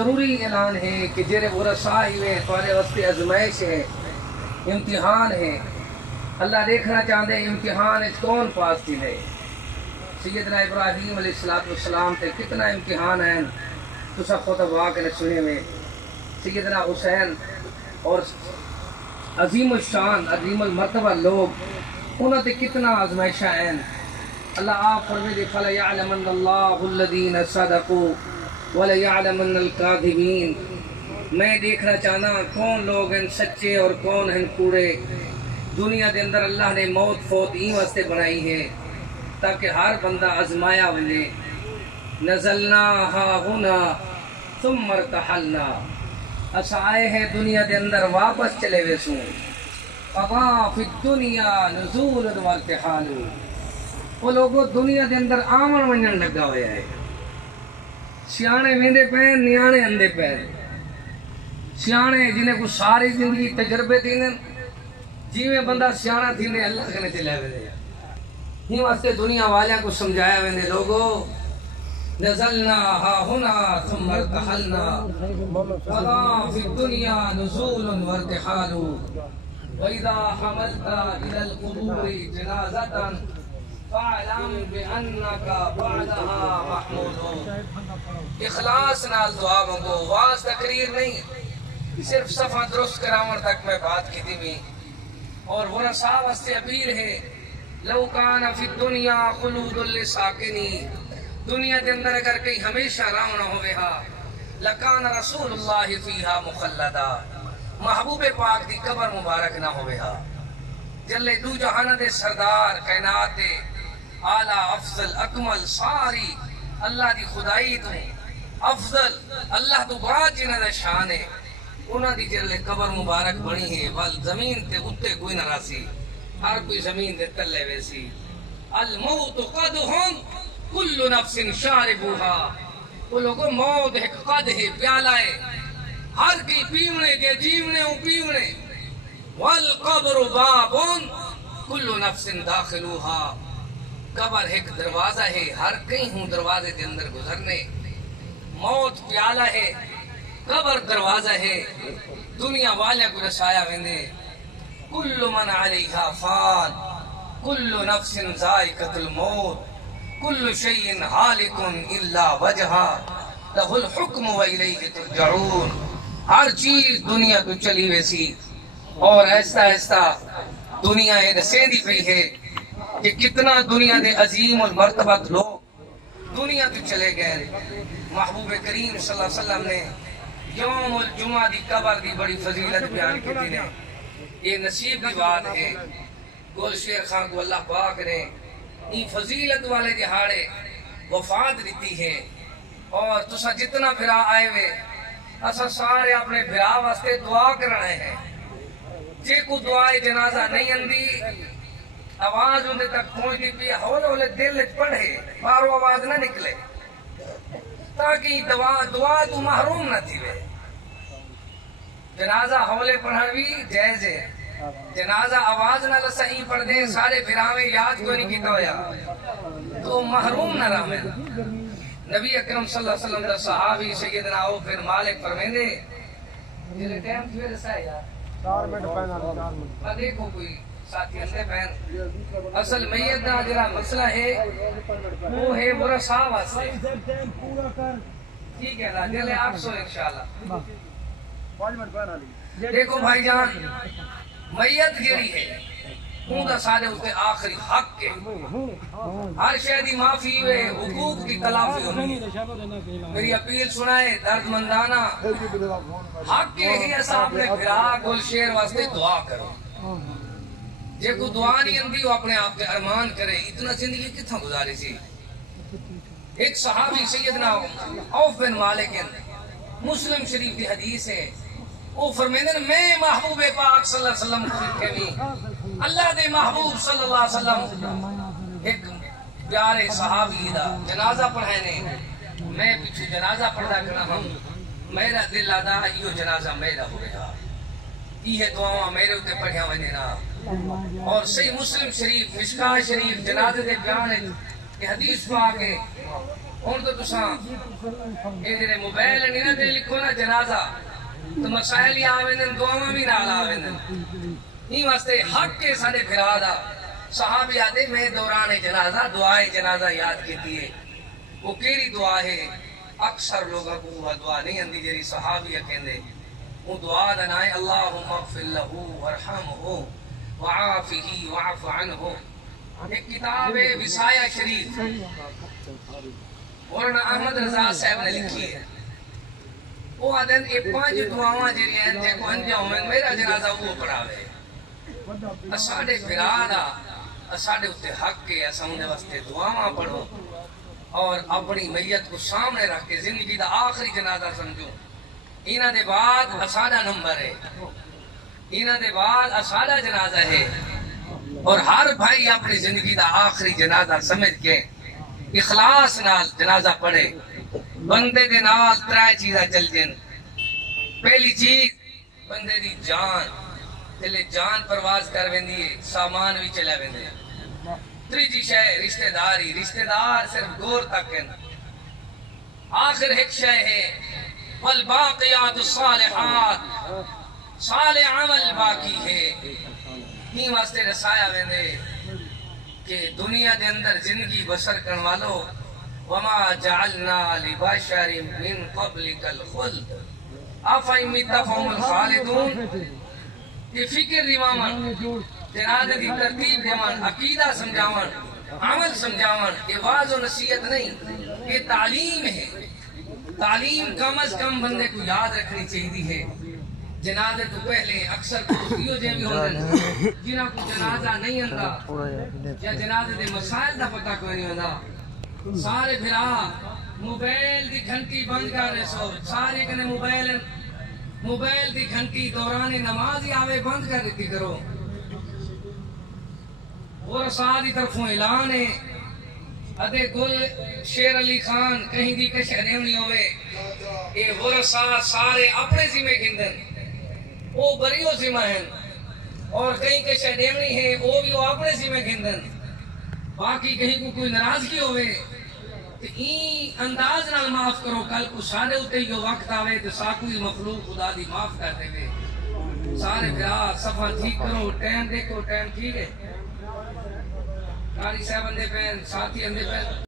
ضروری اعلان ہے کہ جڑے ورثاء ہوئے تھوڑے واسطے آزمائش ہے، امتحان ہے۔ اللہ دیکھنا چاہتے ہیں امتحان کون پاس تھی لے۔ سیدنا ابراہیم علیہ السلام تے کتنا امتحان ہیں تو سب خطب واقع سنے میں۔ سیدنا حسین اور عظیم الشان عظیم المرتبہ لوگ انہوں تے کتنا آزمائشہ ہیں۔ اللہ آپ فرمے دے فَلَيَعْلَمَنَّ اللَّهُ الَّذِينَ صَدَقُوا وَلَيَعْلَمَنَّ الْكَاذِبِينَ۔ میں دیکھنا چاہنا کون لوگ ہیں سچے اور کون ہیں کوڑے۔ دنیا دے اندر اللہ نے موت فوت این واسطے بنائی ہے تاکہ ہر بندہ آزمایا ونے۔ نزلنا ہا ہنا ثم ارتحلنا، اسا آئے ہیں دنیا دے اندر واپس چلے ویسوں۔ قضا فی الدنیا نزول وارتحال، وہ لوگوں دنیا دے اندر آمن ونجن لگا ہویا ہے۔ سیانے ویندے پین نیانے اندے پین، سیانے جنہیں کو ساری زندگی تجربے دینن، جی میں بندہ سیانہ تھینے اللہ کنے چلے ویندے۔ ہی واسطے دنیا والیاں کو سمجھایا ویندے لوگوں نزلنا ہا ہنا ثم ارتحلنا قضا فی الدنیا نزول وارتحال وَإِذَا حَمَلْتَ إِلَى الْقُبُورِ جِنَازَةً فَاعْلَمْ بِأَنَّكَ بَعْدَهَا مَحْمُولٌ۔ اخلاص نال دعا مانگو، واز تقریر نہیں، صرف صفحہ درست کراون تک میں بات کی تھی اور ورثاء واسطے اپیل ہے لو کان فی الدنیا خلود للساکنی، دنیا کے اندر اگر کہیں ہمیشہ رہنا ہوئے ہا لکان رسول اللہ فیہا مخلدا، محبوب پاک دی قبر مبارک نہ ہوئے ہا۔ جلے دو جہانہ دے سردار کائنات دے اعلی افضل اکمل ساری اللہ دی خدائی تو افضل اللہ تو بات جنہ دا شان ہے، انہاں دی جلے قبر مبارک بنی ہے وال زمین تے اتے کوئی نہ راسی، ہر کوئی زمین دے تلے ویسی۔ الموت قدہم کل نفس شاربوہا، وہ لوگوں موت ایک قد ہے پیالہ ہے، ہر کی پیونے کے جیونے ہوں پیونے۔ والقبر باب کل نفس داخلوہا، قبر ایک دروازہ ہے، ہر کہیں ہوں دروازے کے اندر گزرنے۔ موت پیالہ ہے، قبر دروازہ ہے، دنیا والے کو رسایا ویندے۔ کل من علیہا فان کل نفس ذائقۃ الموت کل شیء ہالک الا وجہہ لہ الحکم والیہ ترجعون۔ ہر چیز دنیا تو چلی ویسی اور ایسا ایسا دنیا رسیدی پئی ہے کہ کتنا دنیا دے عظیم المرتبت لوگ دنیا تو چلے گئے۔ محبوب کریم صلی اللہ علیہ وسلم نے یوم الجمعہ دی قبر دی بڑی فضیلت بیان کی تھی۔ یہ نصیب کی بات ہے، گل شیر خان کو اللہ پاک نے یہ فضیلت والے دہاڑے وفات دیتی ہے۔ اور تسا جتنا بھرا آئے ہوئے اسا سارے اپنے بھرا واسطے دعا کرنے ہیں۔ جے کو دعائے جنازہ نہیں اندی آواز اندے تک پہنچتی پی ہولے ہولے دل پڑھے بارو آواز نہ نکلے تاکہ دعا تو محروم نہ تھی وے۔ جنازہ ہولے پڑھن بھی جائز ہے، جنازہ آواز نہ لسعی پڑھ دیں سارے بھراویں یاد کو نہیں کیتا ہویا تو محروم نہ رہے۔ نبی اکرم صلی اللہ علیہ وسلم دا صحابی سیدنا عوف بن مالک فرمیندے جلے ٹائم تھوے رسائے یار 4 منٹ پہنا دیکھو کوئی ساتھی اندے پہن۔ اصل میت دا جرا مسئلہ ہے وہ ہے ورثاء واسطے، ٹھیک ہے نا؟ جلے 800 انشاءاللہ 5 منٹ پہنا لی۔ دیکھو بھائی جان، میت جیڑی ہے اون دا سارے اسے آخری حق ہے، ہر شے دی معافی ہوئے، حقوق کی تلافی ہونی۔ میری اپیل سنائے درد مندانہ، حق کے ہی ایسا اپنے بھرا گل شیر واسطے دعا کرو۔ جے کو دعا نہیں اندی وہ اپنے آپ کے ارمان کرے، اتنا زندگی کتنا گزاری سی۔ ایک صحابی سیدنا عوف بن مالک مسلم شریف کی حدیث ہے، وہ فرمیندے میں محبوب پاک صلی اللہ علیہ وسلم کو کہنی اللہ دے محبوب صلی اللہ علیہ وسلم ایک پیارے صحابی دا جنازہ پڑھائنے، میں پیچھے جنازہ پڑھا کرنا ہوں، میرا دل آدھا یہ جنازہ میرا ہو گیا، یہ دعا میرے ہوتے پڑھیا ہوئے نا۔ اور صحیح مسلم شریف مشکاہ شریف جنازے دے بیان ہے کہ حدیث پاک ہے ہوں تو تساں یہ جڑے موبائل نہیں نا تے لکھو نا جنازہ تو مسائل ہی آویں دعاواں بھی نال آویں این واسطے حق کے سارے پھرا دا صحابی آدھے میں دوران جنازہ دعائے جنازہ یاد کیتی ہے وہ کیڑی دعا ہے اکثر لوگوں کو وہ دعا نہیں اندی جری صحابی کہندے وہ دعا دا نام ہے اللہم اغفر لہو ورحمہ وعافہ وعف عنہ ایک کتاب ہے وصایہ شریف مولانا احمد رضا صاحب نے لکھی ہے وہ آدھن یہ 5 دعاواں جڑی ہیں جے کو انجام میرا جنازہ وہ پڑھاوے اساڈے پھرادا اساڈے اتے حق کے اساں دے واسطے دعاواں پڑھو اور اپنی میت کو سامنے رکھ کے زندگی دا آخری جنازہ سمجھو انہاں دے بعد اساڈا نمبر ہے انہاں دے بعد اساڈا جنازہ ہے اور ہر بھائی اپنی زندگی دا آخری جنازہ سمجھ کے اخلاص نال جنازہ پڑھے بندے دے نال 3 چیزاں چل جن پہلی چیز بندے دی جان دلے جان پرواز کر ویندی ہے سامان بھی چلا ویندے تیجی شے رشتہ داری رشتہ دار صرف گور تک ہیں آخر ایک شے ہے والباقیات الصالحات صالح عمل باقی ہے ہی واسطے رسایا ویندے کہ دنیا دے اندر زندگی بسر کرن والو وما جعلنا لبشر من قبلک الخلد افإن مت فهم الخالدون یہ فکر دیوان جنازے دی ترتیب دیوان عقیدہ سمجھاون عمل سمجھاون یہ واضح و نصیحت نہیں یہ تعلیم ہے تعلیم کم از کم بندے کو یاد رکھنی چاہیے ہے جنازے تو پہلے اکثر کچھ جو بھی ہوندے جنہاں کو جنازہ نہیں آندا یا جنازے دے مسائل دا پتہ کوئی نہیں ہوندا سارے بھرا موبائل دی گھنٹی بند کر رہے سو سارے کنے موبائل دی گھنٹی دوران نماز ہی آوے بند کر دیتی کرو اور ساتھ طرفوں اعلان ہے ادھے گل شیر علی خان کہیں دی کشہ نہیں ہوئے یہ ورثہ سارے اپنے ذمہ گندن وہ بریو ذمہ ہیں اور کہیں کشہ نہیں ہے وہ بھی وہ اپنے ذمہ گندن باقی کہیں کو کوئی ناراضگی ہوئے تو این انداز نہ معاف کرو کل کو سارے اتے جو وقت آوے تو ساکوئی مخلوق خدا دی معاف کر دے گے سارے بھرا صفحہ ٹھیک کرو ٹائم دیکھو ٹائم ٹھیک ہے قاری صاحب اندے پین ساتھی اندے پین